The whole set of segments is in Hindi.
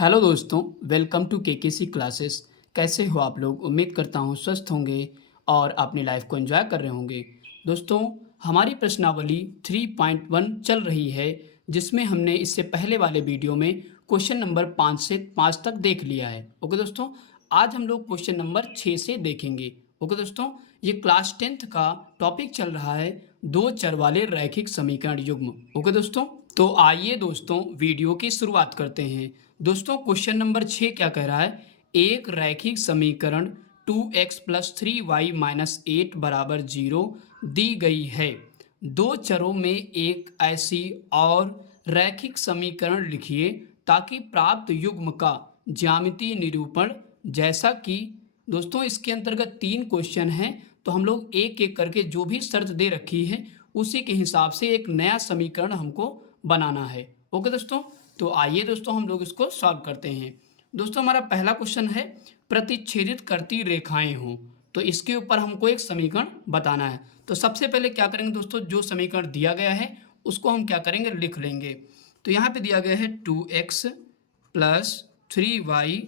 हेलो दोस्तों, वेलकम टू केकेसी क्लासेस। कैसे हो आप लोग? उम्मीद करता हूँ स्वस्थ होंगे और अपनी लाइफ को एंजॉय कर रहे होंगे। दोस्तों, हमारी प्रश्नावली 3.1 चल रही है, जिसमें हमने इससे पहले वाले वीडियो में क्वेश्चन नंबर 5 से 5 तक देख लिया है। ओके दोस्तों, आज हम लोग क्वेश्चन नंबर 6 से देखेंगे। ओके दोस्तों, ये क्लास 10th का टॉपिक चल रहा है दो चर वाले रैखिक समीकरण युग्म। ओके दोस्तों, तो आइए दोस्तों वीडियो की शुरुआत करते हैं। दोस्तों, क्वेश्चन नंबर 6 क्या कह रहा है? एक रैखिक समीकरण 2x प्लस 3y माइनस 8 बराबर 0 दी गई है। दो चरों में एक ऐसी और रैखिक समीकरण लिखिए ताकि प्राप्त युग्म का ज्यामितीय निरूपण, जैसा कि दोस्तों इसके अंतर्गत 3 क्वेश्चन हैं, तो हम लोग एक एक करके जो भी शर्त दे रखी है उसी के हिसाब से एक नया समीकरण हमको बनाना है। ओके दोस्तों, तो आइए दोस्तों हम लोग इसको सॉल्व करते हैं। दोस्तों, हमारा पहला क्वेश्चन है प्रतिच्छेदित करती रेखाएं हों, तो इसके ऊपर हमको एक समीकरण बताना है। तो सबसे पहले क्या करेंगे दोस्तों, जो समीकरण दिया गया है उसको हम क्या करेंगे, लिख लेंगे। तो यहाँ पे दिया गया है 2x प्लस 3y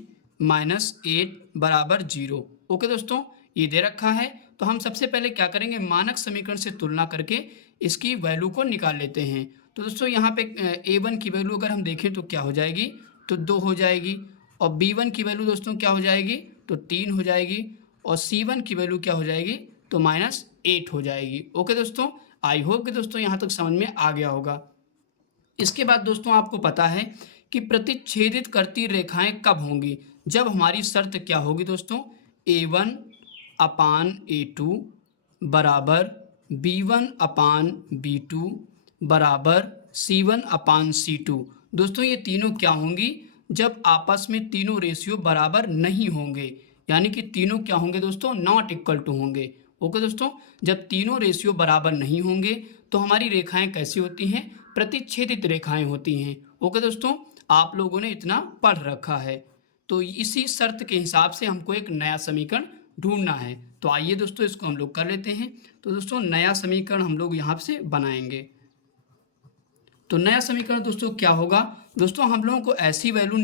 माइनस 8 बराबर 0। ओके दोस्तों, ये दे रखा है। तो हम सबसे पहले क्या करेंगे, मानक समीकरण से तुलना करके इसकी वैल्यू को निकाल लेते हैं। तो दोस्तों यहाँ पे a1 की वैल्यू अगर हम देखें तो क्या हो जाएगी, तो 2 हो जाएगी। और b1 की वैल्यू दोस्तों क्या हो जाएगी, तो 3 हो जाएगी। और c1 की वैल्यू क्या हो जाएगी, तो -8 हो जाएगी। ओके दोस्तों, आई होप कि दोस्तों यहाँ तक समझ में आ गया होगा। इसके बाद दोस्तों आपको पता है कि प्रतिच्छेदित करती रेखाएं कब होंगी, जब हमारी शर्त क्या होगी दोस्तों, a1 अपान a2 बराबर b1 अपान b2 बराबर c1 अपान c2। दोस्तों ये तीनों क्या होंगी, जब आपस में तीनों रेशियो बराबर नहीं होंगे, यानी कि तीनों क्या होंगे दोस्तों, नॉट इक्वल टू होंगे। ओके दोस्तों, जब तीनों रेशियो बराबर नहीं होंगे तो हमारी रेखाएं कैसी होती हैं, प्रतिच्छेदित रेखाएं होती हैं। ओके दोस्तों, आप लोगों ने इतना पढ़ रखा है। तो इसी शर्त के हिसाब से हमको एक नया समीकरण ढूंढना है। तो आइए दोस्तों इसको हम लोग कर लेते हैं। तो दोस्तों नया समीकरण हम लोग यहाँ से बनाएंगे। तो नया समीकरण दोस्तों क्या होगा, दोस्तों हम लोगों को ऐसी वैल्यू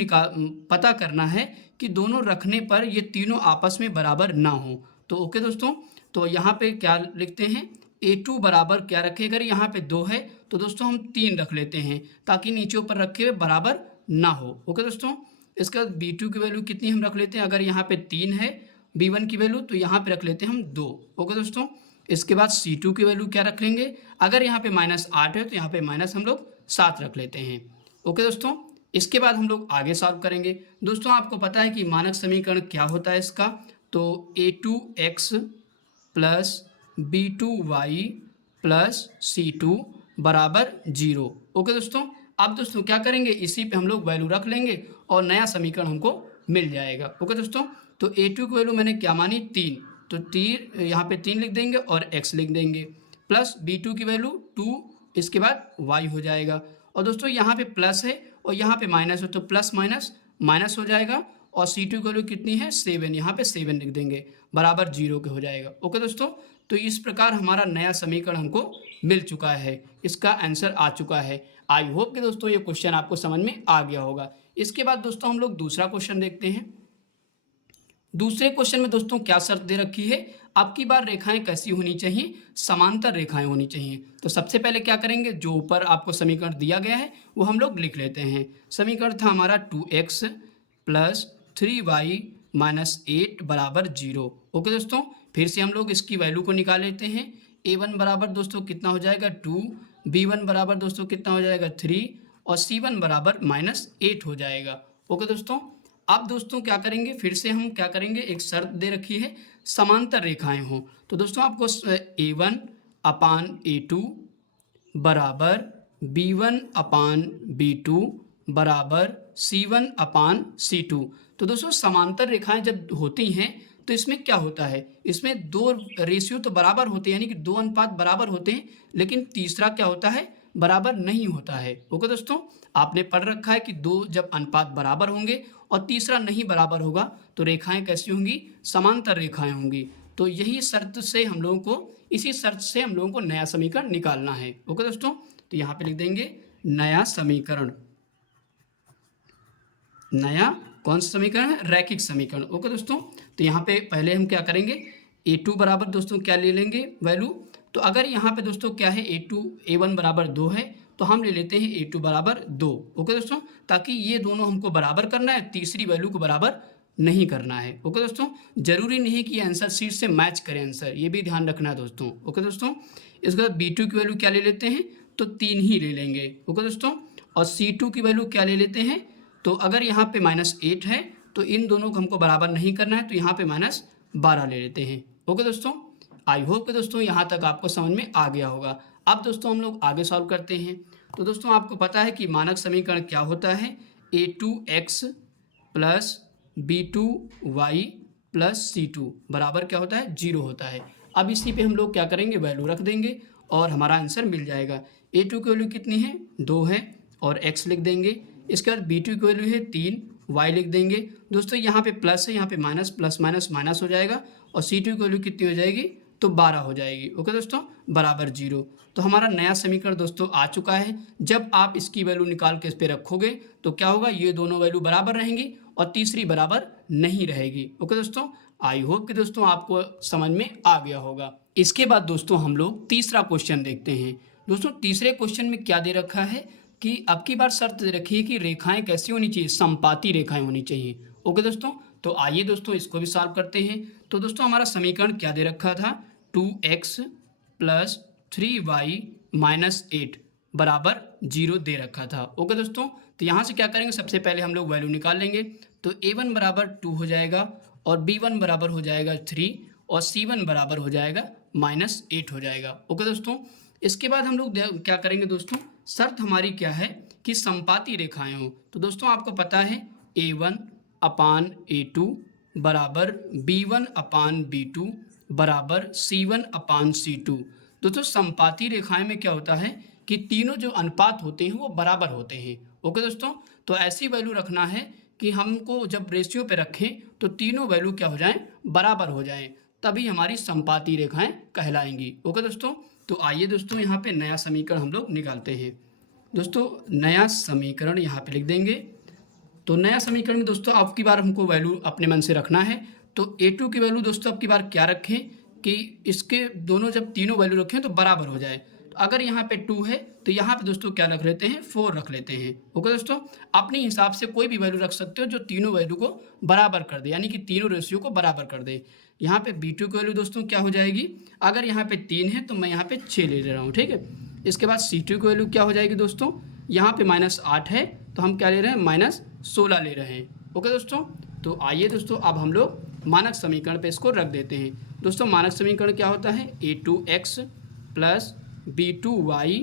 पता करना है कि दोनों रखने पर ये तीनों आपस में बराबर ना हो। तो ओके दोस्तों, तो यहाँ पे क्या लिखते हैं, a2 बराबर क्या रखे, अगर यहाँ पे 2 है तो दोस्तों हम 3 रख लेते हैं ताकि नीचे ऊपर रखे हुए बराबर ना हो। ओके दोस्तों, इसका b2 की वैल्यू कितनी हम रख लेते हैं, अगर यहाँ पे 3 है b1 की वैल्यू तो यहाँ पे रख लेते हैं हम 2। ओके दोस्तों, इसके बाद c2 की वैल्यू क्या रख लेंगे, अगर यहाँ पे -8 है तो यहाँ पे माइनस हम लोग 7 रख लेते हैं। ओके दोस्तों, इसके बाद हम लोग आगे सॉल्व करेंगे। दोस्तों आपको पता है कि मानक समीकरण क्या होता है इसका, तो a2x plus b2y plus c2 बराबर 0। ओके दोस्तों, अब दोस्तों क्या करेंगे, इसी पे हम लोग वैल्यू रख लेंगे और नया समीकरण हमको मिल जाएगा। ओके दोस्तों, तो a2 की वैल्यू मैंने क्या मानी, 3, तो 3 यहाँ पे 3 लिख देंगे और x लिख देंगे, प्लस b2 की वैल्यू 2, इसके बाद y हो जाएगा। और दोस्तों यहाँ पे प्लस है और यहाँ पे माइनस है तो प्लस माइनस माइनस हो जाएगा। और C2 की वैल्यू कितनी है, 7, यहाँ पे 7 लिख देंगे, बराबर 0 के हो जाएगा। ओके दोस्तों, तो इस प्रकार हमारा नया समीकरण हमको मिल चुका है, इसका आंसर आ चुका है। आई होप कि दोस्तों ये क्वेश्चन आपको समझ में आ गया होगा। इसके बाद दोस्तों हम लोग दूसरा क्वेश्चन देखते हैं। दूसरे क्वेश्चन में दोस्तों क्या शर्त दे रखी है, अब की बार रेखाएं कैसी होनी चाहिए, समांतर रेखाएं होनी चाहिए। तो सबसे पहले क्या करेंगे, जो ऊपर आपको समीकरण दिया गया है वो हम लोग लिख लेते हैं। समीकरण था हमारा 2x प्लस 3y माइनस 8 बराबर 0। ओके दोस्तों, फिर से हम लोग इसकी वैल्यू को निकाल लेते हैं। a1 बराबर दोस्तों कितना हो जाएगा, 2, b1 बराबर दोस्तों कितना हो जाएगा, 3, और c1 बराबर -8 हो जाएगा। ओके दोस्तों, अब दोस्तों क्या करेंगे, फिर से हम क्या करेंगे, एक शर्त दे रखी है समांतर रेखाएं हों। तो दोस्तों आपको a1 अपान a2 बराबर b1 अपान b2 बराबर c1 अपान c2। तो दोस्तों समांतर रेखाएं जब होती हैं तो इसमें क्या होता है, इसमें दो रेशियो तो बराबर होते हैं, यानी कि दो अनुपात बराबर होते हैं, लेकिन तीसरा क्या होता है, बराबर नहीं होता है। ओके दोस्तों, आपने पढ़ रखा है कि दो जब अनुपात बराबर होंगे और तीसरा नहीं बराबर होगा तो रेखाएं कैसी होंगी, समांतर रेखाएं होंगी। तो यही शर्त से हम लोगों को, इसी शर्त से हम लोगों को नया समीकरण निकालना है। ओके दोस्तों, तो यहाँ पे लिख देंगे नया समीकरण। नया कौन सा समीकरण है, रैखिक समीकरण। ओके दोस्तों, तो यहाँ पे पहले हम क्या करेंगे, a2 बराबर दोस्तों क्या ले लेंगे वैल्यू। तो अगर यहाँ पे दोस्तों क्या है a1 बराबर 2 है तो हम ले लेते हैं a2 बराबर 2। ओके दोस्तों, ताकि ये दोनों हमको बराबर करना है, तीसरी वैल्यू को बराबर नहीं करना है। ओके दोस्तों, जरूरी नहीं कि आंसर शीट से मैच करें आंसर, ये भी ध्यान रखना है दोस्तों। ओके दोस्तों, इसके बाद b2 की वैल्यू क्या ले लेते हैं, तो 3 ही ले लेंगे। ओके दोस्तों, और c2 की वैल्यू क्या ले लेते हैं, तो अगर यहाँ पे -8 है तो इन दोनों को हमको बराबर नहीं करना है, तो यहाँ पे -12 ले लेते हैं। ओके दोस्तों, आई होप कि दोस्तों यहाँ तक आपको समझ में आ गया होगा। अब दोस्तों हम लोग आगे सॉल्व करते हैं। तो दोस्तों आपको पता है कि मानक समीकरण क्या होता है, a2x plus b2y plus c2 बराबर क्या होता है, 0 होता है। अब इसी पे हम लोग क्या करेंगे, वैल्यू रख देंगे और हमारा आंसर मिल जाएगा। a2 की वैल्यू कितनी है, 2 है और x लिख देंगे। इसके बाद b2 की वैल्यू है 3, y लिख देंगे। दोस्तों यहाँ पे प्लस है, यहाँ पे माइनस, प्लस माइनस माइनस हो जाएगा और c2 की वैल्यू कितनी हो जाएगी, तो 12 हो जाएगी। ओके दोस्तों, बराबर 0। तो हमारा नया समीकरण दोस्तों आ चुका है। जब आप इसकी वैल्यू निकाल के इस पे रखोगे तो क्या होगा, ये दोनों वैल्यू बराबर रहेंगी और तीसरी बराबर नहीं रहेगी। ओके दोस्तों, आई होप कि दोस्तों आपको समझ में आ गया होगा। इसके बाद दोस्तों हम लोग तीसरा क्वेश्चन देखते हैं। दोस्तों तीसरे क्वेश्चन में क्या दे रखा है कि अब की बार शर्त दे रखी है कि रेखाएं कैसी होनी चाहिए, समपाती रेखाएं होनी चाहिए। ओके दोस्तों, तो आइए दोस्तों इसको भी सॉल्व करते हैं। तो दोस्तों हमारा समीकरण क्या दे रखा था, 2x प्लस 3y माइनस 8 बराबर 0 दे रखा था। ओके दोस्तों, तो यहाँ से क्या करेंगे, सबसे पहले हम लोग वैल्यू निकाल लेंगे। तो a1 बराबर 2 हो जाएगा और b1 बराबर हो जाएगा 3 और c1 बराबर हो जाएगा -8 हो जाएगा। ओके दोस्तों, इसके बाद हम लोग क्या करेंगे दोस्तों, शर्त हमारी क्या है कि समपाती रेखाएं हो। तो दोस्तों आपको पता है a1 अपान a2 बराबर b1 अपान b2 बराबर c1 अपान c2। दोस्तों समपाती रेखाएं में क्या होता है कि तीनों जो अनुपात होते हैं वो बराबर होते हैं। ओके दोस्तों, तो ऐसी वैल्यू रखना है कि हमको जब रेशियो पे रखें तो तीनों वैल्यू क्या हो जाएं, बराबर हो जाएं, तभी हमारी समपाती रेखाएं कहलाएंगी। ओके दोस्तों, तो आइए दोस्तों यहाँ पे नया समीकरण हम लोग निकालते हैं। दोस्तों नया समीकरण यहाँ पे लिख देंगे। तो नया समीकरण में दोस्तों अब की बार हमको वैल्यू अपने मन से रखना है। तो a2 की वैल्यू दोस्तों अब की बार क्या रखें कि इसके दोनों जब तीनों वैल्यू रखें तो बराबर हो जाए। तो अगर यहाँ पे 2 है तो यहाँ पे दोस्तों क्या रख लेते हैं, 4 रख लेते हैं। ओके दोस्तों, अपने हिसाब से कोई भी वैल्यू रख सकते हो जो तीनों वैल्यू को बराबर कर दे, यानी कि तीनों रेशियो को बराबर कर दे। यहाँ पे b2 की वैल्यू दोस्तों क्या हो जाएगी, अगर यहाँ पे 3 है तो मैं यहाँ पे 6 ले रहा हूँ, ठीक है। इसके बाद c2 की वैल्यू क्या हो जाएगी दोस्तों, यहाँ पे -8 है तो हम क्या ले रहे हैं, -16 ले रहे हैं। ओके दोस्तों, तो आइए दोस्तों अब हम लोग मानक समीकरण पे इसको रख देते हैं। दोस्तों मानक समीकरण क्या होता है, a2x plus b2y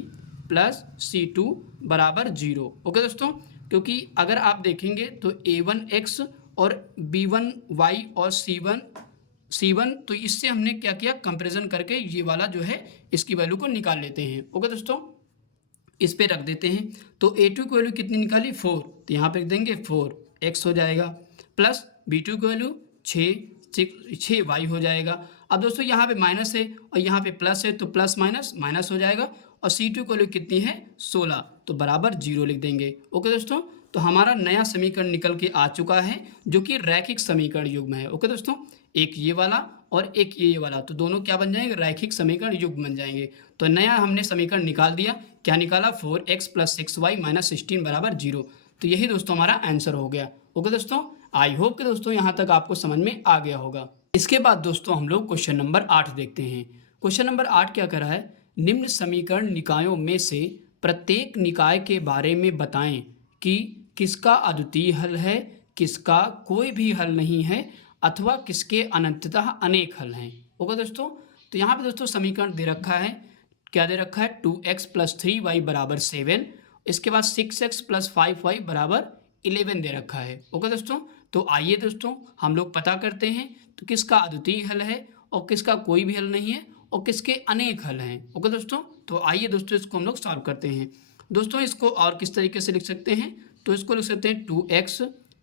plus c2 बराबर 0। ओके दोस्तों, क्योंकि अगर आप देखेंगे तो a1x और b1y और c1 तो इससे हमने क्या किया, कंपैरिजन करके ये वाला जो है इसकी वैल्यू को निकाल लेते हैं। ओके दोस्तों, इस पे रख देते हैं। तो a2 की वैल्यू कितनी निकाली, 4, तो यहाँ पे रख देंगे 4x हो जाएगा प्लस b2 की वैल्यू 6y हो जाएगा। अब दोस्तों यहाँ पे माइनस है और यहाँ पे प्लस है तो प्लस माइनस माइनस हो जाएगा और c2 की वैल्यू कितनी है, 16, तो बराबर 0 लिख देंगे। ओके दोस्तों, तो हमारा नया समीकरण निकल के आ चुका है जो कि रैखिक समीकरण युग्म है। ओके दोस्तों, एक ये वाला और एक ये वाला, तो दोनों क्या बन जाएंगे, रैखिक समीकरण युग्म बन जाएंगे। तो नया हमने समीकरण निकाल दिया, क्या निकाला, 4x प्लस 6y माइनस 16 बराबर 0। तो यही दोस्तों हमारा आंसर हो गया। ओके दोस्तों, आई होप कि दोस्तों यहाँ तक आपको समझ में आ गया होगा। इसके बाद दोस्तों हम लोग क्वेश्चन नंबर 8 देखते हैं। क्वेश्चन नंबर 8 क्या कर रहा है, निम्न समीकरण निकायों में से प्रत्येक निकाय के बारे में बताएं कि किसका अद्वितीय हल है, किसका कोई भी हल नहीं है अथवा किसके अनंततः अनेक हल हैं। ओके दोस्तों, तो यहाँ पे दोस्तों समीकरण दे रखा है, क्या दे रखा है, 2x प्लस 3y बराबर 7, इसके बाद 6x प्लस 5y बराबर 11 दे रखा है। ओके दोस्तों, तो आइए दोस्तों हम लोग पता करते हैं तो किसका अद्वितीय हल है और किसका कोई भी हल नहीं है और किसके अनेक हल हैं। ओके दोस्तों, तो आइए दोस्तों इसको हम लोग सॉल्व करते हैं। दोस्तों इसको और किस तरीके से लिख सकते हैं, तो इसको लिख सकते हैं 2x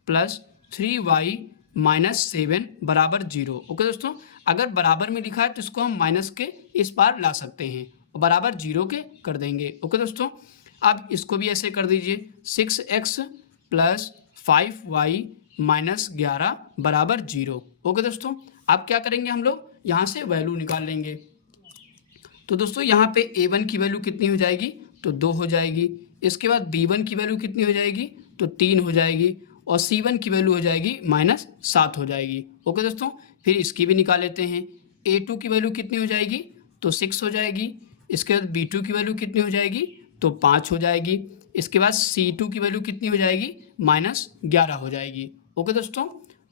प्लस 3y माइनस 7 बराबर 0। ओके दोस्तों, अगर बराबर में लिखा है तो इसको हम माइनस के इस पार ला सकते हैं और बराबर 0 के कर देंगे। ओके दोस्तों, अब इसको भी ऐसे कर दीजिए, 6x प्लस 5y माइनस 11 बराबर 0। ओके दोस्तों, अब क्या करेंगे हम लोग यहाँ से वैल्यू निकाल लेंगे। तो दोस्तों यहाँ पे a1 की वैल्यू कितनी हो जाएगी, तो 2 हो जाएगी। इसके बाद b1 की वैल्यू कितनी हो जाएगी, तो 3 हो जाएगी। और c1 की वैल्यू हो जाएगी -7 हो जाएगी। ओके दोस्तों, फिर इसकी भी निकाल लेते हैं। a2 की वैल्यू कितनी हो जाएगी, तो 6 हो जाएगी। इसके बाद b2 की वैल्यू कितनी हो जाएगी, तो 5 हो जाएगी। इसके बाद c2 की वैल्यू कितनी हो जाएगी, -11 हो जाएगी। ओके दोस्तों,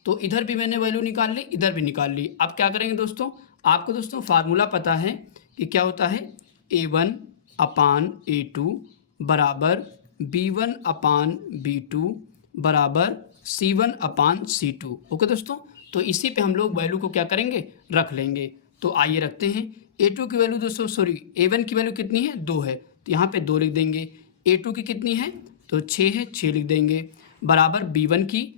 तो इधर भी मैंने वैल्यू निकाल ली, इधर भी निकाल ली। अब क्या करेंगे दोस्तों, आपको दोस्तों फार्मूला पता है कि क्या होता है, a1/a2 बराबर b1/b2 बराबर c1/c2। ओके दोस्तों, तो इसी पे हम लोग वैल्यू को क्या करेंगे, रख लेंगे। तो आइए रखते हैं। a2 की वैल्यू दोस्तों a1 की वैल्यू कितनी है, 2 है, तो यहाँ पे 2 लिख देंगे। a2 की कितनी है, तो 6 है, 6 लिख देंगे। बराबर b1 की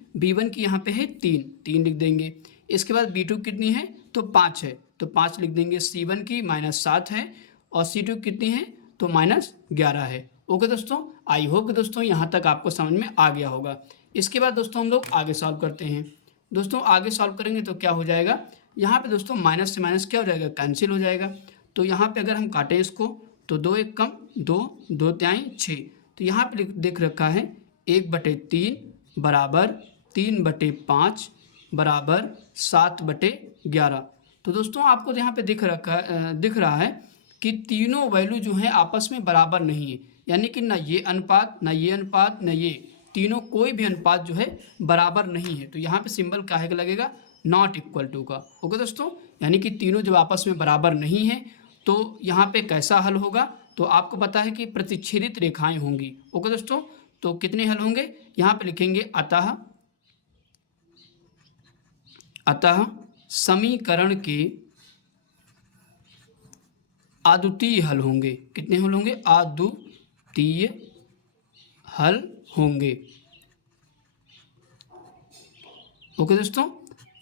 यहाँ पे है 3 लिख देंगे। इसके बाद b2 कितनी है, तो 5 है, तो 5 लिख देंगे। c1 की -7 है और c2 कितनी है, तो -11 है। ओके दोस्तों, आई होप कि दोस्तों यहाँ तक आपको समझ में आ गया होगा। इसके बाद दोस्तों हम लोग आगे सॉल्व करते हैं। दोस्तों आगे सॉल्व करेंगे तो क्या हो जाएगा, यहाँ पे दोस्तों माइनस से माइनस क्या हो जाएगा, कैंसिल हो जाएगा। तो यहाँ पे अगर हम काटें इसको तो 2 1 कम 2, 2 तिहाई 6। तो यहाँ पे देख रखा है 1/3 बराबर 3/5 बराबर 7/11। तो दोस्तों आपको यहाँ पे दिख रहा है कि तीनों वैल्यू जो है आपस में बराबर नहीं है, यानी कि ना ये अनुपात ना ये अनुपात ना ये, तीनों कोई भी अनुपात जो है बराबर नहीं है। तो यहाँ पे सिंबल काहे का लगेगा, नॉट इक्वल टू का। ओके दोस्तों, यानी कि तीनों जब आपस में बराबर नहीं है तो यहाँ पे कैसा हल होगा, तो आपको पता है कि प्रतिच्छेदित रेखाएं होंगी। ओके दोस्तों, तो कितने हल होंगे, यहाँ पे लिखेंगे अतः समीकरण के अद्वितीय हल होंगे। कितने हल होंगे, अद्वितीय हल होंगे। ओके दोस्तों,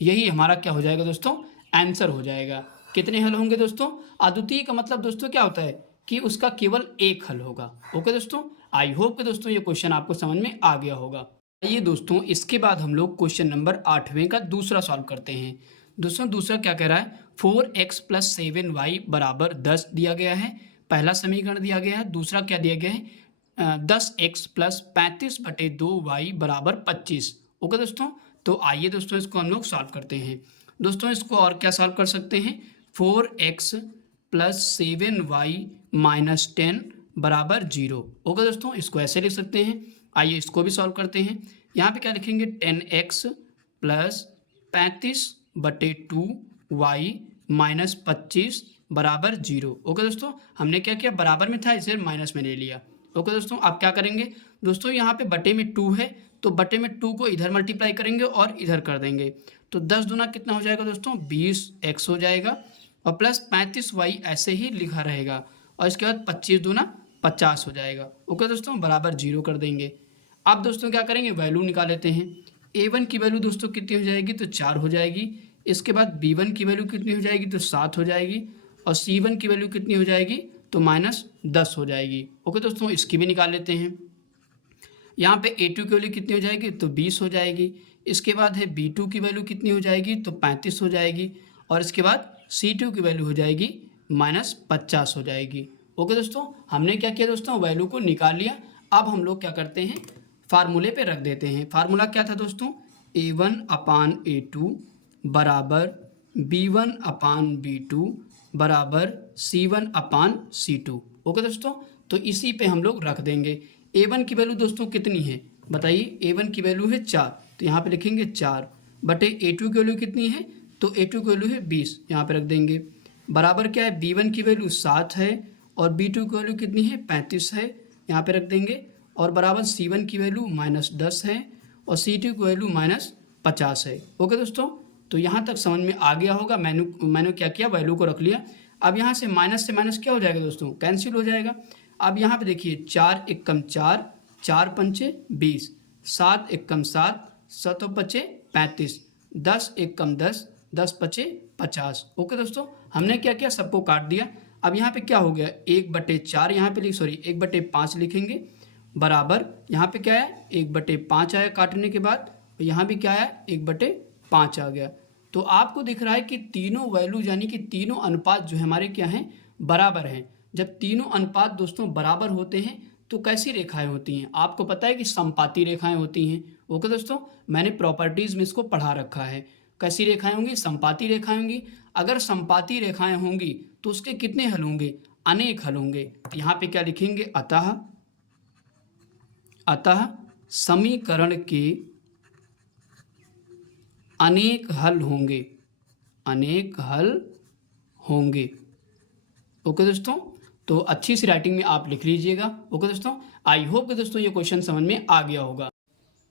यही हमारा क्या हो जाएगा दोस्तों, आंसर हो जाएगा। कितने हल होंगे दोस्तों, अद्वितीय का मतलब दोस्तों क्या होता है कि उसका केवल एक हल होगा। ओके दोस्तों, आई होप कि दोस्तों ये क्वेश्चन आपको समझ में आ गया होगा। आइए दोस्तों इसके बाद हम लोग क्वेश्चन नंबर 8वें का दूसरा सॉल्व करते हैं। दोस्तों दूसरा क्या कह रहा है, 4x + 7y बराबर 10 दिया गया है, पहला समीकरण दिया गया है। दूसरा क्या दिया गया है, 10x + 35/2y बराबर 25। ओके दोस्तों, तो आइए दोस्तों इसको हम लोग सॉल्व करते हैं। दोस्तों इसको और क्या सॉल्व कर सकते हैं, 4x + 7y - 10 बराबर 0। ओके दोस्तों, इसको ऐसे लिख सकते हैं। आइए इसको भी सॉल्व करते हैं। यहाँ पे क्या लिखेंगे, 10x + 35/2y - 25 बराबर 0। ओके दोस्तों, हमने क्या किया, बराबर में था इसे माइनस में ले लिया। ओके दोस्तों, अब क्या करेंगे दोस्तों, यहाँ पे बटे में 2 है तो बटे में 2 को इधर मल्टीप्लाई करेंगे और इधर कर देंगे। तो 10 दूना कितना हो जाएगा दोस्तों, 20x हो जाएगा और प्लस 35y ऐसे ही लिखा रहेगा और इसके बाद 25 दूना 50 हो जाएगा। ओके दोस्तों, बराबर 0 कर देंगे। अब दोस्तों क्या करेंगे, वैल्यू निकाल लेते हैं। a1 की वैल्यू दोस्तों कितनी हो जाएगी, तो 4 हो जाएगी। इसके बाद b1 की वैल्यू कितनी हो जाएगी, तो 7 हो जाएगी। और c1 की वैल्यू कितनी हो जाएगी, तो -10 हो जाएगी। ओके दोस्तों, इसकी भी निकाल लेते हैं। यहाँ पे a2 की वैल्यू कितनी हो जाएगी, तो 20 हो जाएगी। इसके बाद है b2 की वैल्यू कितनी हो जाएगी, तो 35 हो जाएगी। और इसके बाद c2 की वैल्यू हो जाएगी -50 हो जाएगी। ओके दोस्तों, हमने क्या किया दोस्तों, वैल्यू को निकाल लिया। अब हम लोग क्या करते हैं, फार्मूले पे रख देते हैं। फार्मूला क्या था दोस्तों, a1/a2 बराबर b1/b2 बराबर c1/c2। ओके दोस्तों, तो इसी पे हम लोग रख देंगे। a1 की वैल्यू दोस्तों कितनी है बताइए, a1 की वैल्यू है 4, तो यहाँ पे लिखेंगे 4 बटे a2 की वैल्यू कितनी है, तो a2 की वैल्यू है 20, यहाँ पे रख देंगे। बराबर क्या है, b1 की वैल्यू 7 है और b2 की वैल्यू कितनी है, 35 है, यहाँ पे रख देंगे। और बराबर c1 की वैल्यू -10 है और c2 की वैल्यू -50 है। ओके दोस्तों, तो यहाँ तक समझ में आ गया होगा। मैंने क्या किया, वैल्यू को रख लिया। अब यहाँ से माइनस क्या हो जाएगा दोस्तों, कैंसिल हो जाएगा। अब यहाँ पे देखिए 4 एकम 4, 4 पंचे 20, 7 एकम 7, 7 पचे 35, 10 एकम 10, 10 पचे 50। ओके दोस्तों, हमने क्या किया, सबको काट दिया। अब यहाँ पे क्या हो गया, 1/4 यहाँ पे 1/5 लिखेंगे बराबर यहाँ पे क्या है 1/5 आया काटने के बाद, और यहाँ भी क्या आया 1/5 आ गया। तो आपको दिख रहा है कि तीनों वैल्यू यानी कि तीनों अनुपात जो है हमारे क्या हैं, बराबर हैं। जब तीनों अनुपात दोस्तों बराबर होते हैं तो कैसी रेखाएं होती हैं, आपको पता है कि समपाती रेखाएं होती हैं। ओके दोस्तों, मैंने प्रॉपर्टीज में इसको पढ़ा रखा है। कैसी रेखाएं होंगी, समपाती रेखाएं होंगी। अगर समपाती रेखाएं होंगी तो उसके कितने हल होंगे, अनेक हल होंगे। यहाँ पे क्या लिखेंगे, अतः समीकरण के अनेक हल होंगे, अनेक हल होंगे। ओके दोस्तों, तो अच्छी सी राइटिंग में आप लिख लीजिएगा। ओके दोस्तों, आई होप कि दोस्तों ये क्वेश्चन समझ में आ गया होगा।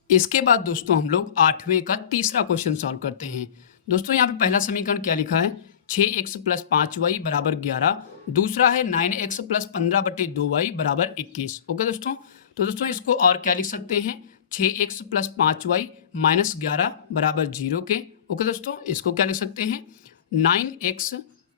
इसके बाद दोस्तों हम लोग 8वें का तीसरा क्वेश्चन सॉल्व करते हैं। दोस्तों यहाँ पे पहला समीकरण क्या लिखा है, 6x + 5y = 11। दूसरा है 9x + 15/2y = 21। ओके दोस्तों, तो दोस्तों इसको और क्या लिख सकते हैं, 6x + 5y - 11 = 0 के। ओके दोस्तों, इसको क्या लिख सकते हैं, 9x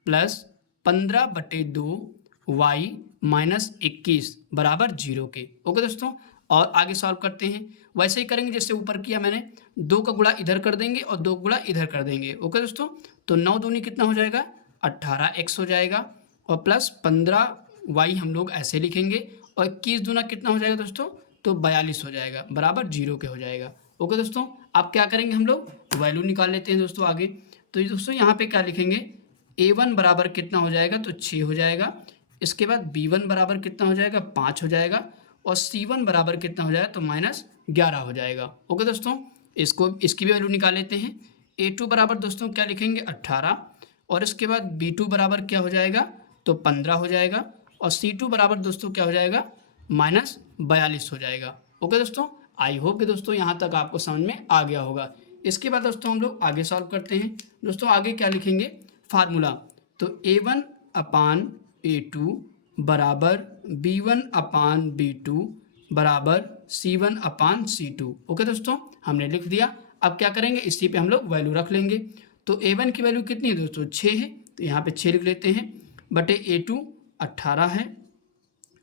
+ 15/2y - 21 = 0 के। ओके दोस्तों, और आगे सॉल्व करते हैं। वैसे ही करेंगे जैसे ऊपर किया मैंने, 2 का गुणा इधर कर देंगे और 2 गुणा इधर कर देंगे। ओके दोस्तों, तो 9 दूनी कितना हो जाएगा, 18x हो जाएगा, और प्लस 15y हम लोग ऐसे लिखेंगे, और 21 दूना कितना हो जाएगा दोस्तों, तो 42 हो जाएगा, बराबर 0 के हो जाएगा। ओके दोस्तों, अब क्या करेंगे हम लोग, वैल्यू निकाल लेते हैं दोस्तों आगे। तो दोस्तों यहाँ पे क्या लिखेंगे, a1 बराबर कितना हो जाएगा, तो 6 हो जाएगा। इसके बाद b1 बराबर कितना हो जाएगा, 5 हो जाएगा, और c1 बराबर कितना हो जाएगा, तो -11 हो जाएगा। ओके दोस्तों, इसकी भी वैल्यू निकाल लेते हैं। a2 बराबर दोस्तों क्या लिखेंगे, 18, और इसके बाद b2 बराबर क्या हो जाएगा, तो 15 हो जाएगा, और c2 बराबर दोस्तों क्या हो जाएगा, -42 हो जाएगा। ओके दोस्तों, आई होप कि दोस्तों यहाँ तक आपको समझ में आ गया होगा। इसके बाद दोस्तों हम लोग आगे सॉल्व करते हैं। दोस्तों आगे क्या लिखेंगे, फार्मूला, तो a1/a2 बराबर b1/b2 बराबर c1/c2। ओके दोस्तों, हमने लिख दिया। अब क्या करेंगे, इसी पे हम लोग वैल्यू रख लेंगे। तो a1 की वैल्यू कितनी है दोस्तों, 6 है, तो यहाँ पे 6 लिख लेते हैं, बटे a2 18 है,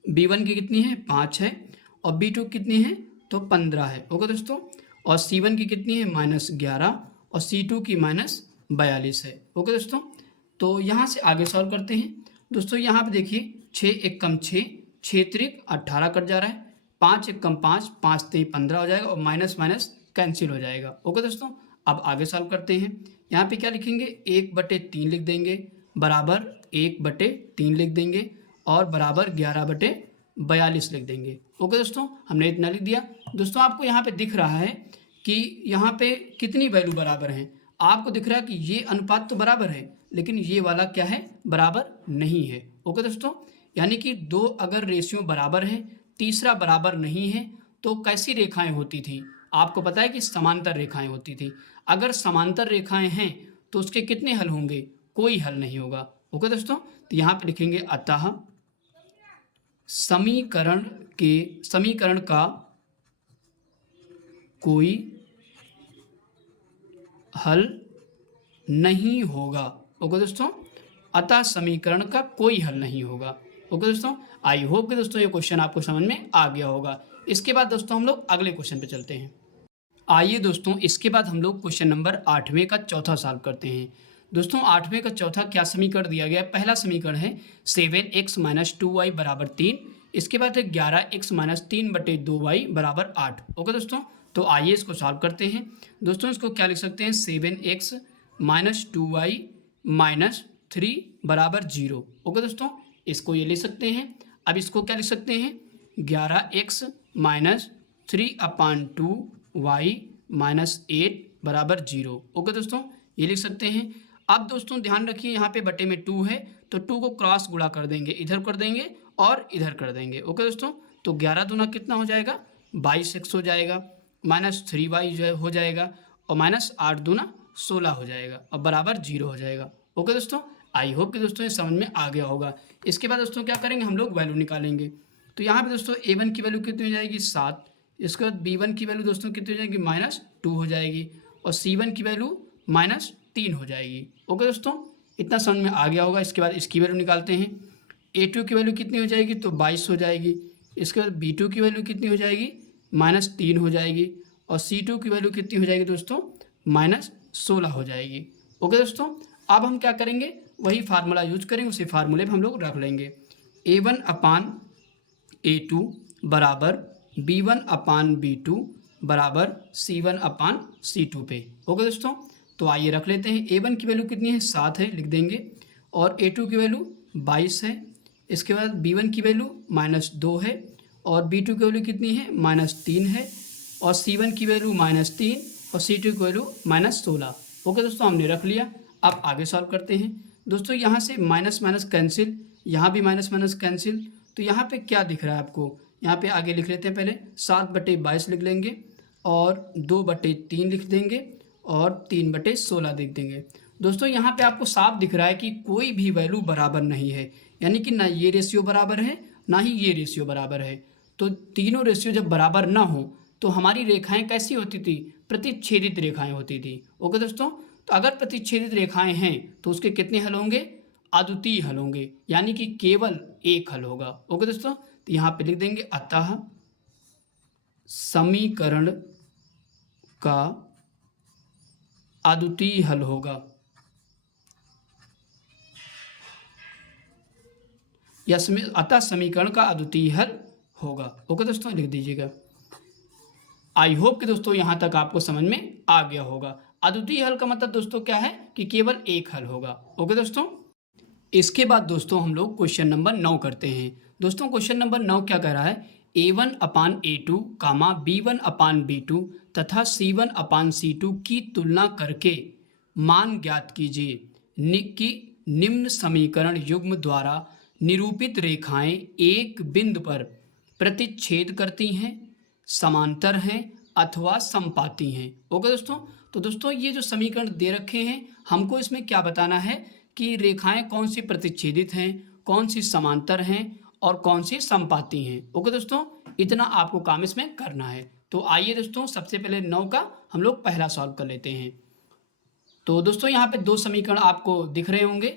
b1 की कितनी है, 5 है, और b2 कितनी है, तो 15 है। ओके दोस्तों, और c1 की कितनी है, -11, और c2 की -42 है। ओके दोस्तों, तो यहाँ से आगे सॉल्व करते हैं। दोस्तों यहाँ पे देखिए, 6 एक कम 6, 6 त्रिक 18 कट जा रहा है, 5 एक कम 5, 5 3 15 हो जाएगा, और माइनस माइनस कैंसिल हो जाएगा। ओके दोस्तों, अब आगे सॉल्व करते हैं। यहाँ पे क्या लिखेंगे, 1/3 लिख देंगे, बराबर 1/3 लिख देंगे, और बराबर 11/42 लिख देंगे। ओके दोस्तों, हमने इतना लिख दिया। दोस्तों आपको यहाँ पे दिख रहा है कि यहाँ पे कितनी वैल्यू बराबर हैं, आपको दिख रहा है कि ये अनुपात तो बराबर है, लेकिन ये वाला क्या है, बराबर नहीं है। ओके दोस्तों, यानी कि 2 अगर रेशियो बराबर है, तीसरा बराबर नहीं है, तो कैसी रेखाएं होती थी, आपको पता है कि समांतर रेखाएं होती थी। अगर समांतर रेखाएं हैं तो उसके कितने हल होंगे, कोई हल नहीं होगा। ओके दोस्तों, तो यहाँ पे लिखेंगे अतः समीकरण का कोई हल नहीं होगा। ओके दोस्तों, अतः समीकरण का कोई हल नहीं होगा। ओके दोस्तों, आई होप कि दोस्तों ये क्वेश्चन आपको समझ में आ गया होगा। इसके बाद दोस्तों हम लोग अगले क्वेश्चन पे चलते हैं। आइए दोस्तों, इसके बाद हम लोग क्वेश्चन नंबर 8वें का चौथा सॉल्व करते हैं। दोस्तों 8वें का चौथा क्या समीकरण दिया गया है, पहला समीकरण है 7x - 2y = 3। इसके बाद है 11x - 3/2y = 8। ओके दोस्तों, तो आइए इसको सॉल्व करते हैं। दोस्तों इसको क्या लिख सकते हैं, 7x - 2y - 3 = 0। ओके दोस्तों, इसको ये लिख सकते हैं। अब इसको क्या लिख सकते हैं, 11x - 3/2y - 8 = 0। ओके दोस्तों, ये लिख सकते हैं। अब दोस्तों ध्यान रखिए, यहाँ पे बटे में 2 है, तो 2 को क्रॉस गुणा कर देंगे, इधर कर देंगे और इधर कर देंगे। ओके दोस्तों, तो 11 दूना कितना हो जाएगा, 22x हो जाएगा, -3y जो है हो जाएगा, और -8 दूना 16 हो जाएगा, और बराबर 0 हो जाएगा। ओके दोस्तों, आई होप कि दोस्तों ये समझ में आ गया होगा। इसके बाद दोस्तों क्या करेंगे, हम लोग वैल्यू निकालेंगे। तो यहाँ पे दोस्तों a1 की वैल्यू कितनी हो जाएगी, 7। इसके बाद b1 की वैल्यू दोस्तों कितनी हो जाएगी, -2 हो जाएगी, और c1 की वैल्यू -3 हो जाएगी। ओके दोस्तों, इतना समझ में आ गया होगा। इसके बाद इसकी वैल्यू निकालते हैं। a2 की वैल्यू कितनी हो जाएगी, तो 22 हो जाएगी। इसके बाद B2 की वैल्यू कितनी हो जाएगी, -3 हो जाएगी, और C2 की वैल्यू कितनी हो जाएगी दोस्तों, -16 हो जाएगी। ओके दोस्तों, अब हम क्या करेंगे, वही फार्मूला यूज करेंगे, उसी फार्मूले पर हम लोग रख लेंगे। A1/A2 बराबर B1/B2 बराबर C1/C2 पे। ओके दोस्तों, तो आइए रख लेते हैं। A1 की वैल्यू कितनी है, 7 है, लिख देंगे, और A2 की वैल्यू 22 है। इसके बाद B1 की वैल्यू -2 है, और B2 की वैल्यू कितनी है, -3 है, और C1 की वैल्यू -3, और C2 की वैल्यू -16। ओके दोस्तों, हमने रख लिया। अब आगे सॉल्व करते हैं। दोस्तों यहाँ से माइनस माइनस कैंसिल, यहाँ भी माइनस माइनस कैंसिल, तो यहाँ पे क्या दिख रहा है आपको, यहाँ पे आगे लिख लेते हैं। पहले 7/22 लिख लेंगे, और 2/3 लिख देंगे, और 3/16 लिख देंगे। दोस्तों यहाँ पे आपको साफ दिख रहा है कि कोई भी वैल्यू बराबर नहीं है, यानी कि ना ये रेशियो बराबर है, ना ही ये रेशियो बराबर है। तो तीनों रेशियो जब बराबर ना हो तो हमारी रेखाएं कैसी होती थी, प्रतिच्छेदित रेखाएं होती थी। ओके दोस्तों, तो अगर प्रतिच्छेदित रेखाएं हैं तो उसके कितने हल होंगे, अद्वितीय हल होंगे, यानी कि केवल एक हल होगा। ओके दोस्तों, तो यहाँ पे लिख देंगे, अतः समीकरण का अद्वितीय हल होगा, या अतः समीकरण का अद्वितीय हल होगा। ओके दोस्तों, लिख दीजिएगा। आई होप कि दोस्तों यहाँ तक आपको समझ में आ गया होगा। अद्वितीय हल का मतलब दोस्तों क्या है, कि केवल एक हल होगा। ओके दोस्तों, इसके बाद दोस्तों हम लोग क्वेश्चन नंबर 9 करते हैं। दोस्तों क्वेश्चन नंबर 9 क्या कह रहा है, A1/A2, B1/B2 तथा C1/C2 की तुलना करके मान ज्ञात कीजिए कि निम्न समीकरण युग्म द्वारा निरूपित रेखाएं एक बिंदु पर प्रतिच्छेद करती हैं, समांतर हैं अथवा समपाती हैं। ओके दोस्तों, तो दोस्तों ये जो समीकरण दे रखे हैं, हमको इसमें क्या बताना है कि रेखाएं कौन सी प्रतिच्छेदित हैं, कौन सी समांतर हैं, और कौन सी समपाती हैं। ओके दोस्तों, इतना आपको काम इसमें करना है। तो आइए दोस्तों, सबसे पहले 9 का हम लोग पहला सॉल्व कर लेते हैं। तो दोस्तों यहाँ पे दो समीकरण आपको दिख रहे होंगे।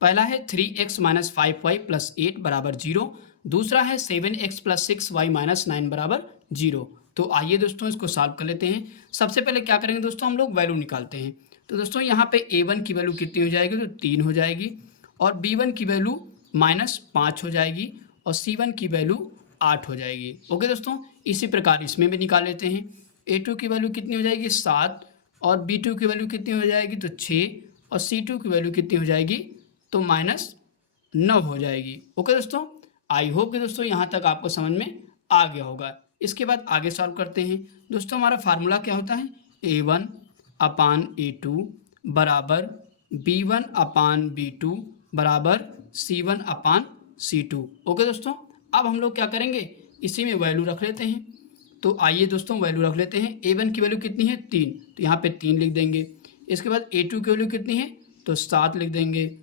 पहला है 3x - 5y + 8 बराबर 0, दूसरा है 7x + 6y - 9 बराबर 0। तो आइए दोस्तों इसको सॉल्व कर लेते हैं। सबसे पहले क्या करेंगे दोस्तों, हम लोग वैल्यू निकालते हैं। तो दोस्तों यहाँ पे A1 की वैल्यू कितनी हो जाएगी, तो 3 हो जाएगी, और B1 की वैल्यू -5 हो जाएगी, और C1 की वैल्यू 8 हो जाएगी। ओके दोस्तों, इसी प्रकार इसमें भी निकाल लेते हैं। A2 की वैल्यू कितनी हो जाएगी, 7, और B2 की वैल्यू कितनी हो जाएगी, तो 6, और C2 की वैल्यू कितनी हो जाएगी, तो -9 हो जाएगी। ओके दोस्तों, आई होप कि दोस्तों यहाँ तक आपको समझ में आ गया होगा। इसके बाद आगे सॉल्व करते हैं। दोस्तों हमारा फार्मूला क्या होता है, A1/A2 बराबर B1/B2 बराबर C1/C2। ओके दोस्तों, अब हम लोग क्या करेंगे, इसी में वैल्यू रख लेते हैं। तो आइए दोस्तों वैल्यू रख लेते हैं। A1 की वैल्यू कितनी है, 3, तो यहाँ पे 3 लिख देंगे। इसके बाद A2 की वैल्यू कितनी है, तो 7 लिख देंगे।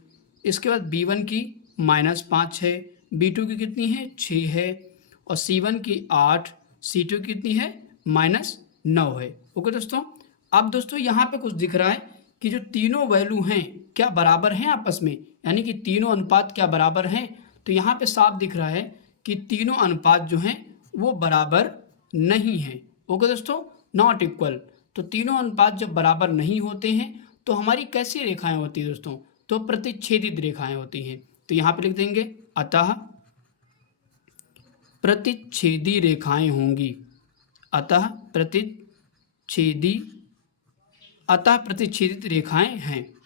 इसके बाद B1 की -5 है, B2 की कितनी है, 6 है, और C1 की 8, C2 की कितनी है, -9 है। ओके दोस्तों, अब दोस्तों यहाँ पे कुछ दिख रहा है कि जो तीनों वैल्यू हैं क्या बराबर हैं आपस में, यानी कि तीनों अनुपात क्या बराबर हैं। तो यहाँ पे साफ दिख रहा है कि तीनों अनुपात जो हैं वो बराबर नहीं हैं। ओके दोस्तों, नॉट इक्वल। तो तीनों अनुपात जब बराबर नहीं होते हैं तो हमारी कैसी रेखाएं होती हैं दोस्तों, तो प्रतिच्छेदित रेखाएं होती हैं। तो यहाँ पे लिख देंगे, अतः प्रतिच्छेदी रेखाएं होंगी, अतः प्रतिच्छेदित रेखाएं हैं।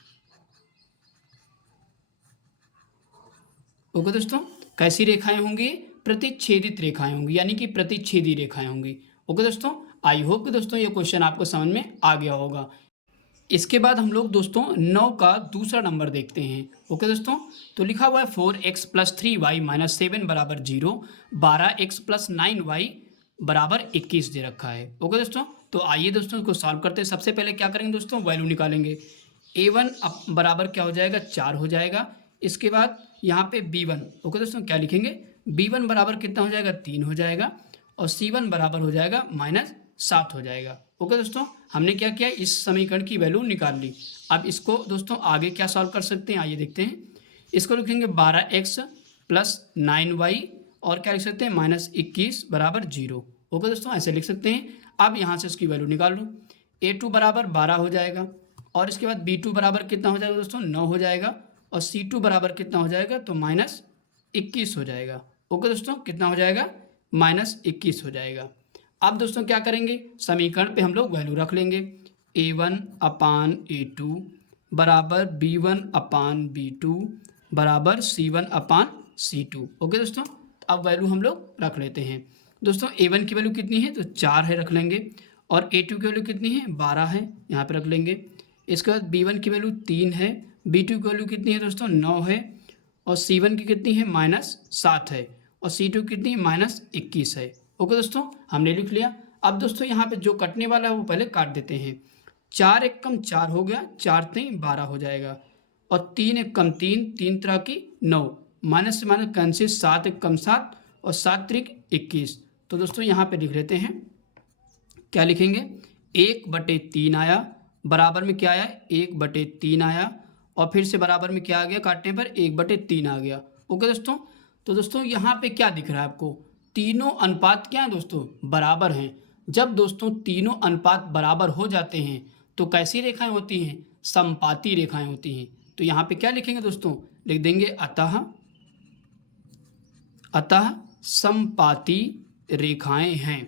ओके दोस्तों, कैसी रेखाएं होंगी, प्रतिच्छेदित रेखाएं होंगी, यानी कि प्रतिच्छेदी रेखाएं होंगी। ओके दोस्तों, आई होप कि दोस्तों ये क्वेश्चन आपको समझ में आ गया होगा। इसके बाद हम लोग दोस्तों 9 का दूसरा नंबर देखते हैं। ओके दोस्तों, तो लिखा हुआ है 4x + 3y - 7 बराबर 0, 12x + 9y बराबर 21 दे रखा है। ओके दोस्तों, तो आइए दोस्तों इसको सॉल्व करते हैं। सबसे पहले क्या करेंगे दोस्तों, वैल्यू निकालेंगे। A1 बराबर क्या हो जाएगा, 4 हो जाएगा। इसके बाद यहाँ पे B1, ओके दोस्तों क्या लिखेंगे, B1 बराबर कितना हो जाएगा, 3 हो जाएगा, और C1 बराबर हो जाएगा -7 हो जाएगा। ओके दोस्तों, हमने क्या किया, इस समीकरण की वैल्यू निकाल ली। अब इसको दोस्तों आगे क्या सॉल्व कर सकते हैं, आइए देखते हैं। इसको लिखेंगे 12x + 9y और क्या लिख सकते हैं -21 बराबर 0। ओके दोस्तों, ऐसे लिख सकते हैं। अब यहाँ से इसकी वैल्यू निकाल लो। A2 बराबर 12 हो जाएगा और इसके बाद B2 बराबर कितना हो जाएगा दोस्तों 9 हो जाएगा और C2 बराबर कितना हो जाएगा तो -21 हो जाएगा। ओके दोस्तों, कितना हो जाएगा -21 हो जाएगा। अब दोस्तों क्या करेंगे, समीकरण पे हम लोग वैल्यू रख लेंगे। A1 अपान A2 बराबर B1 अपान B2 बराबर C1 अपान C2। ओके दोस्तों, अब वैल्यू हम लोग रख लेते हैं। दोस्तों A1 की वैल्यू कितनी है तो 4 है, रख लेंगे। और A2 की वैल्यू कितनी है 12 है, यहाँ पे रख लेंगे। इसके बाद B1 की वैल्यू 3 है, B2 की वैल्यू कितनी है दोस्तों 9 है और C1 की कितनी है -7 है और C2 की कितनी -21 है। ओके दोस्तों, हमने लिख लिया। अब दोस्तों यहाँ पे जो कटने वाला है वो पहले काट देते हैं। 4 एक कम 4 हो गया, 4 3 12 हो जाएगा और 3 एक कम 3, 3 तरह की 9, माइनस से माइनस कैंसिल, 7 एक कम 7 और 7 त्रिक 21। तो दोस्तों यहाँ पे लिख लेते हैं, क्या लिखेंगे 1/3 आया, बराबर में क्या आया 1/3 आया और फिर से बराबर में क्या आ गया, काटने पर 1/3 आ गया। ओके दोस्तों, तो दोस्तों यहाँ पे क्या दिख रहा है आपको, तीनों अनुपात क्या है दोस्तों बराबर हैं। जब दोस्तों तीनों अनुपात बराबर हो जाते हैं तो कैसी रेखाएं होती हैं, समपाती रेखाएं होती हैं। तो यहाँ पे क्या लिखेंगे दोस्तों, लिख देंगे अतः समपाती रेखाएं हैं,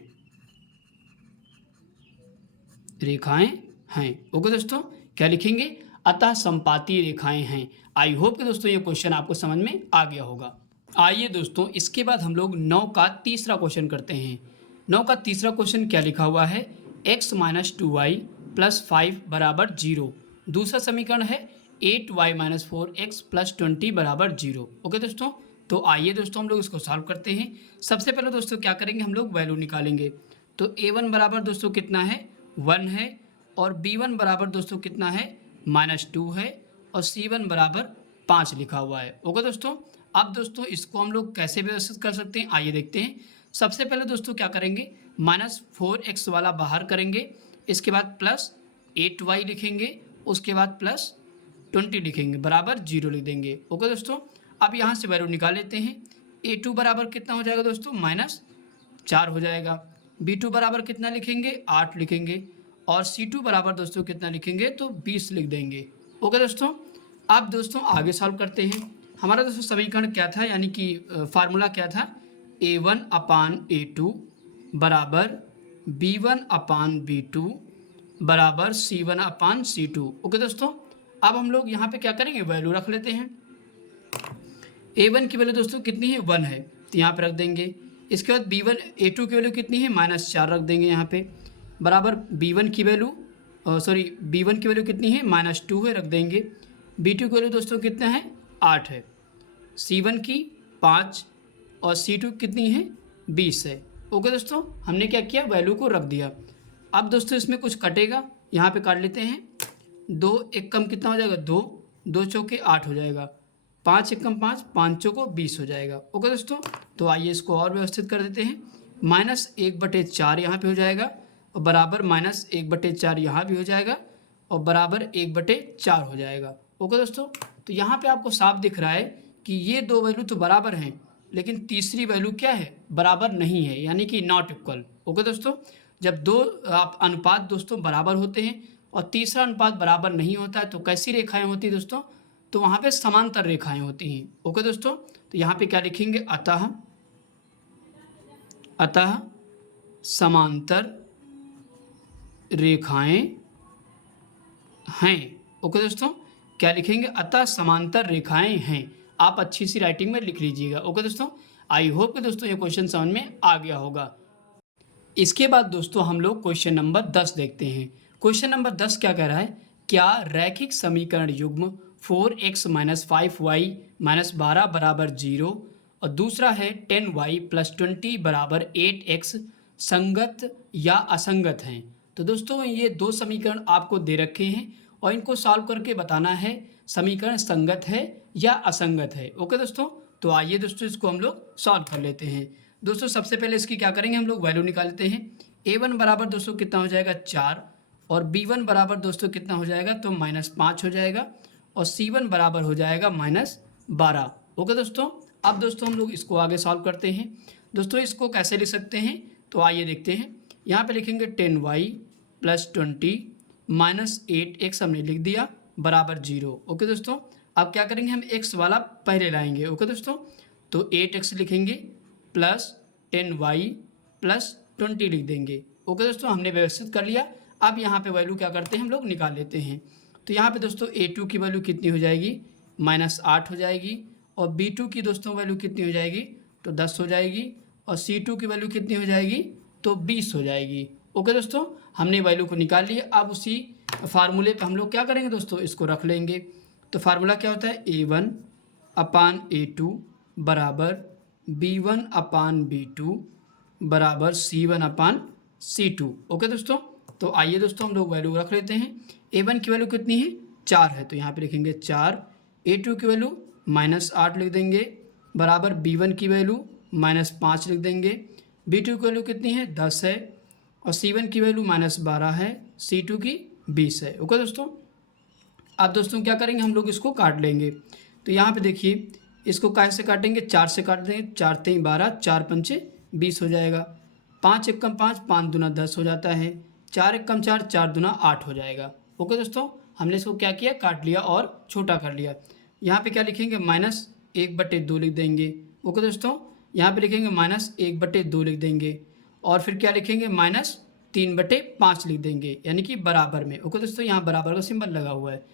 ओके दोस्तों, क्या लिखेंगे अतः समपाती रेखाएं हैं। आई होप कि दोस्तों ये क्वेश्चन आपको समझ में आ गया होगा। आइए दोस्तों इसके बाद हम लोग 9 का तीसरा क्वेश्चन करते हैं। 9 का तीसरा क्वेश्चन क्या लिखा हुआ है, x - 2y + 5 बराबर 0। दूसरा समीकरण है 8y - 4x + 20 बराबर 0। ओके दोस्तों, तो आइए दोस्तों हम लोग इसको सॉल्व करते हैं। सबसे पहले दोस्तों क्या करेंगे, हम लोग वैल्यू निकालेंगे। तो a1 बराबर दोस्तों कितना है 1 है और b1 बराबर दोस्तों कितना है -2 है और c1 बराबर 5 लिखा हुआ है। ओके दोस्तों, अब दोस्तों इसको हम लोग कैसे व्यवस्थित कर सकते हैं, आइए देखते हैं। सबसे पहले दोस्तों क्या करेंगे, -4x वाला बाहर करेंगे, इसके बाद +8y लिखेंगे, उसके बाद +20 लिखेंगे, बराबर 0 लिख देंगे। ओके दोस्तों, अब यहाँ से वैल्यू निकाल लेते हैं। a2 बराबर कितना हो जाएगा दोस्तों -4 हो जाएगा, b2 बराबर कितना लिखेंगे 8 लिखेंगे और c2 बराबर दोस्तों कितना लिखेंगे तो 20 लिख देंगे। ओके दोस्तों, अब दोस्तों आगे सॉल्व करते हैं। हमारा दोस्तों समीकरण क्या था, यानी कि फार्मूला क्या था, a1 अपान a2 बराबर b1 अपान b2 बराबर c1 अपान c2। ओके दोस्तों, अब हम लोग यहाँ पे क्या करेंगे, वैल्यू रख लेते हैं। a1 की वैल्यू दोस्तों कितनी है 1 है, तो यहाँ पे रख देंगे। इसके बाद a2 की वैल्यू कितनी है -4 रख देंगे यहाँ पे, बराबर b1 की वैल्यू कितनी है -2 है, रख देंगे। b2 की वैल्यू दोस्तों कितना है 8 है, c1 की 5 और c2 कितनी है 20 है। ओके दोस्तों, हमने क्या किया, वैल्यू को रख दिया। अब दोस्तों इसमें कुछ कटेगा, यहाँ पे काट लेते हैं। 2 एक कम कितना हो जाएगा 2, 2 चौके 8 हो जाएगा, 5 एक कम 5, 5 चौको 20 हो जाएगा। ओके दोस्तों, तो आइए इसको और व्यवस्थित कर देते हैं। -1/4 यहाँ पे हो जाएगा और बराबर -1/4 यहाँ भी हो जाएगा और बराबर 1/4 हो जाएगा। ओके दोस्तों, तो यहाँ पे आपको साफ दिख रहा है कि ये दो वैल्यू तो बराबर हैं, लेकिन तीसरी वैल्यू क्या है, बराबर नहीं है, यानी कि नॉट इक्वल। ओके दोस्तों, जब दो अनुपात दोस्तों बराबर होते हैं और तीसरा अनुपात बराबर नहीं होता है तो कैसी रेखाएं होती हैं दोस्तों, तो वहाँ पे समांतर रेखाएं होती हैं। ओके दोस्तों, तो यहाँ पे क्या लिखेंगे, अतः समांतर रेखाएं हैं। ओके दोस्तों, क्या लिखेंगे, अतः समांतर रेखाएं हैं। आप अच्छी सी राइटिंग में लिख लीजिएगा। ओके दोस्तों, आई होप कि दोस्तों ये क्वेश्चन समझ में आ गया होगा। इसके बाद दोस्तों हम लोग क्वेश्चन नंबर 10 देखते हैं। क्वेश्चन नंबर 10 क्या कह रहा है, क्या रैखिक समीकरण युग्म 4x - 5y - 12 बराबर 0 और दूसरा है 10y + 20 बराबर 8x संगत या असंगत हैं। तो दोस्तों ये दो समीकरण आपको दे रखे हैं और इनको सॉल्व करके बताना है समीकरण संगत है या असंगत है। ओके दोस्तों, तो आइए दोस्तों इसको हम लोग सॉल्व कर लेते हैं। दोस्तों सबसे पहले इसकी क्या करेंगे, हम लोग वैल्यू निकाल लेते हैं। a1 बराबर दोस्तों कितना हो जाएगा 4 और b1 बराबर दोस्तों कितना हो जाएगा तो -5 हो जाएगा और c1 बराबर हो जाएगा -12। ओके दोस्तों, अब दोस्तों हम लोग इसको आगे सॉल्व करते हैं। दोस्तों इसको कैसे लिख सकते हैं, तो आइए देखते हैं। यहाँ पे लिखेंगे 10y + 20 - 8x हमने लिख दिया बराबर 0। ओके दोस्तों, अब क्या करेंगे, हम x वाला पहले लाएंगे। ओके दोस्तों, तो 8x लिखेंगे प्लस 10y + 20 लिख देंगे। ओके दोस्तों, हमने व्यवस्थित कर लिया। अब यहाँ पे वैल्यू क्या करते हैं, हम लोग निकाल लेते हैं। तो यहाँ पे दोस्तों a2 की वैल्यू कितनी हो जाएगी, -8 हो जाएगी। और b2 की दोस्तों वैल्यू कितनी हो जाएगी, तो 10 हो जाएगी। और c2 की वैल्यू कितनी हो जाएगी, तो 20 हो जाएगी। ओके दोस्तों, हमने वैल्यू को निकाल लिया। अब उसी फार्मूले पे हम लोग क्या करेंगे दोस्तों, इसको रख लेंगे। तो फार्मूला क्या होता है, a1/a2 बराबर b1/b2 बराबर c1/c2। ओके दोस्तों, तो आइए दोस्तों हम लोग वैल्यू रख लेते हैं। a1 की वैल्यू कितनी है, 4 है, तो यहाँ पे लिखेंगे 4। a2 की वैल्यू -8 लिख देंगे बराबर b1 की वैल्यू -5 लिख देंगे। b2 की वैल्यू कितनी है, 10 है। और c1 की वैल्यू -12 है, c2 की 20 है। ओके दोस्तों, अब दोस्तों क्या करेंगे, हम लोग इसको काट लेंगे। तो यहाँ पे देखिए, इसको कैसे काटेंगे, 4 से काट देंगे। 4 × 3 = 12, 4 × 5 = 20 हो जाएगा। 5 × 1 = 5, 5 × 2 = 10 हो जाता है। 4 × 1 = 4, 4 × 2 = 8 हो जाएगा। ओके दोस्तों, हमने इसको क्या किया, काट लिया और छोटा कर लिया। यहाँ पे क्या लिखेंगे, -1/2 लिख देंगे। ओके दोस्तों, यहाँ पे लिखेंगे -1/2 लिख देंगे। और फिर क्या लिखेंगे, -3/5 लिख देंगे, यानी कि बराबर में। ओके दोस्तों, यहाँ बराबर का सिंबल लगा हुआ है।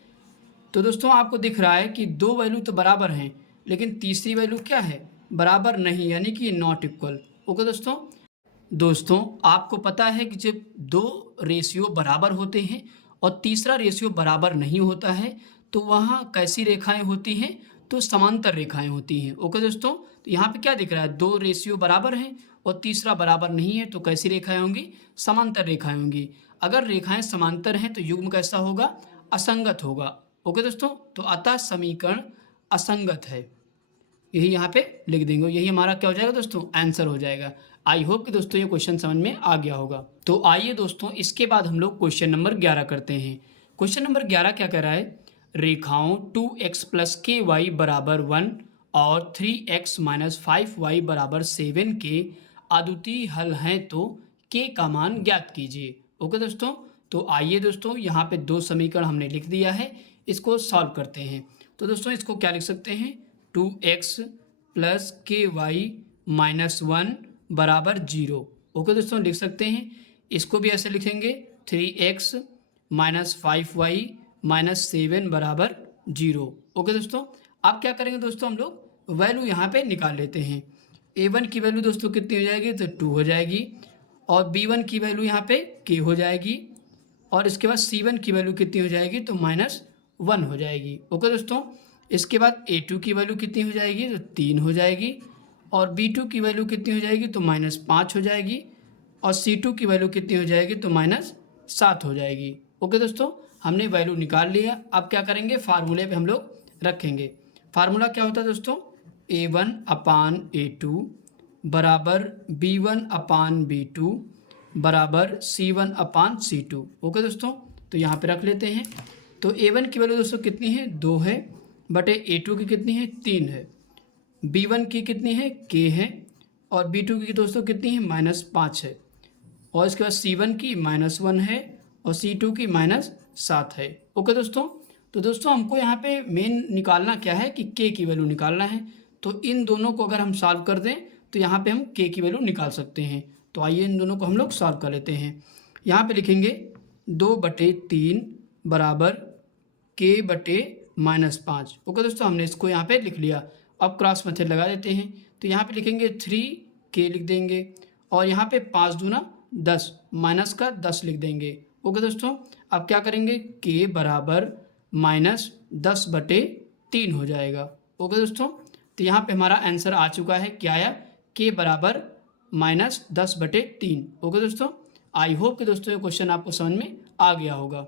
तो दोस्तों आपको दिख रहा है कि दो वैल्यू तो बराबर हैं, लेकिन तीसरी वैल्यू क्या है, बराबर नहीं, यानी कि नॉट इक्वल। ओके दोस्तों आपको पता है कि जब दो रेशियो बराबर होते हैं और तीसरा रेशियो बराबर नहीं होता है, तो वहाँ कैसी रेखाएं होती हैं, तो समांतर रेखाएं होती हैं। ओके दोस्तों, तो यहाँ पे क्या दिख रहा है, दो रेशियो बराबर हैं और तीसरा बराबर नहीं है, तो कैसी रेखाएं होंगी, समांतर रेखाएं होंगी। अगर रेखाएं समांतर हैं तो युग्म कैसा होगा, असंगत होगा। ओके दोस्तों, तो अतः समीकरण असंगत है, यही यहाँ पे लिख देंगे। यही हमारा क्या हो जाएगा दोस्तों, आंसर हो जाएगा। आई होप कि दोस्तों ये क्वेश्चन समझ में आ गया होगा। तो आइए दोस्तों इसके बाद हम लोग क्वेश्चन नंबर 11 करते हैं। क्वेश्चन नंबर 11 क्या कह रहा है, रेखाओं 2x + ky = 1 और 3x - 5y = 7 के अद्वितीय हल हैं, तो k का मान ज्ञात कीजिए। ओके दोस्तों, तो आइए दोस्तों यहाँ पे दो समीकरण हमने लिख दिया है, इसको सॉल्व करते हैं। तो दोस्तों इसको क्या लिख सकते हैं, 2x + ky - 1 = 0। ओके दोस्तों, लिख सकते हैं। इसको भी ऐसे लिखेंगे, 3x - 5y - 7 = 0। ओके दोस्तों, अब क्या करेंगे दोस्तों, हम लोग वैल्यू यहाँ पे निकाल लेते हैं। a1 की वैल्यू दोस्तों कितनी हो जाएगी, तो 2 हो जाएगी। और b1 की वैल्यू यहाँ पे k हो जाएगी। और इसके बाद c1 की वैल्यू कितनी हो जाएगी, तो -1 हो जाएगी। ओके दोस्तों, इसके बाद a2 की वैल्यू कितनी हो जाएगी, तो 3 हो जाएगी। और b2 की वैल्यू कितनी हो जाएगी, तो -5 हो जाएगी। और c2 की वैल्यू कितनी हो जाएगी, तो -7 हो जाएगी। ओके दोस्तों, हमने वैल्यू निकाल लिया। अब क्या करेंगे, फार्मूले पे हम लोग रखेंगे। फार्मूला क्या होता है दोस्तों, a1/a2 बराबर b1/b2 बराबर c1/c2। ओके दोस्तों, तो यहाँ पे रख लेते हैं। तो a1 की वैल्यू दोस्तों कितनी है, 2 है, बटे a2 की कितनी है, 3 है। b1 की कितनी है, k है। और b2 की दोस्तों कितनी है, -5 है। और इसके बाद c1 की -1 है और c2 की -7 है। ओके दोस्तों, तो दोस्तों हमको यहाँ पे मेन निकालना क्या है कि k की वैल्यू निकालना है। तो इन दोनों को अगर हम सॉल्व कर दें तो यहाँ पे हम k की वैल्यू निकाल सकते हैं। तो आइए इन दोनों को हम लोग सॉल्व कर लेते हैं। यहाँ पे लिखेंगे 2/3 बराबर k/-5। ओके दोस्तों, हमने इसको यहाँ पे लिख लिया। अब क्रॉस मेथड लगा देते हैं। तो यहाँ पे लिखेंगे 3k लिख देंगे। और यहाँ पे 5 दूना 10, माइनस का 10 लिख देंगे। ओके दोस्तों, अब क्या करेंगे, k बराबर -10/3 हो जाएगा। ओके दोस्तों, तो यहाँ पे हमारा आंसर आ चुका है, क्या आया, k बराबर -10/3। ओके दोस्तों, आई होप कि दोस्तों ये क्वेश्चन आपको समझ में आ गया होगा।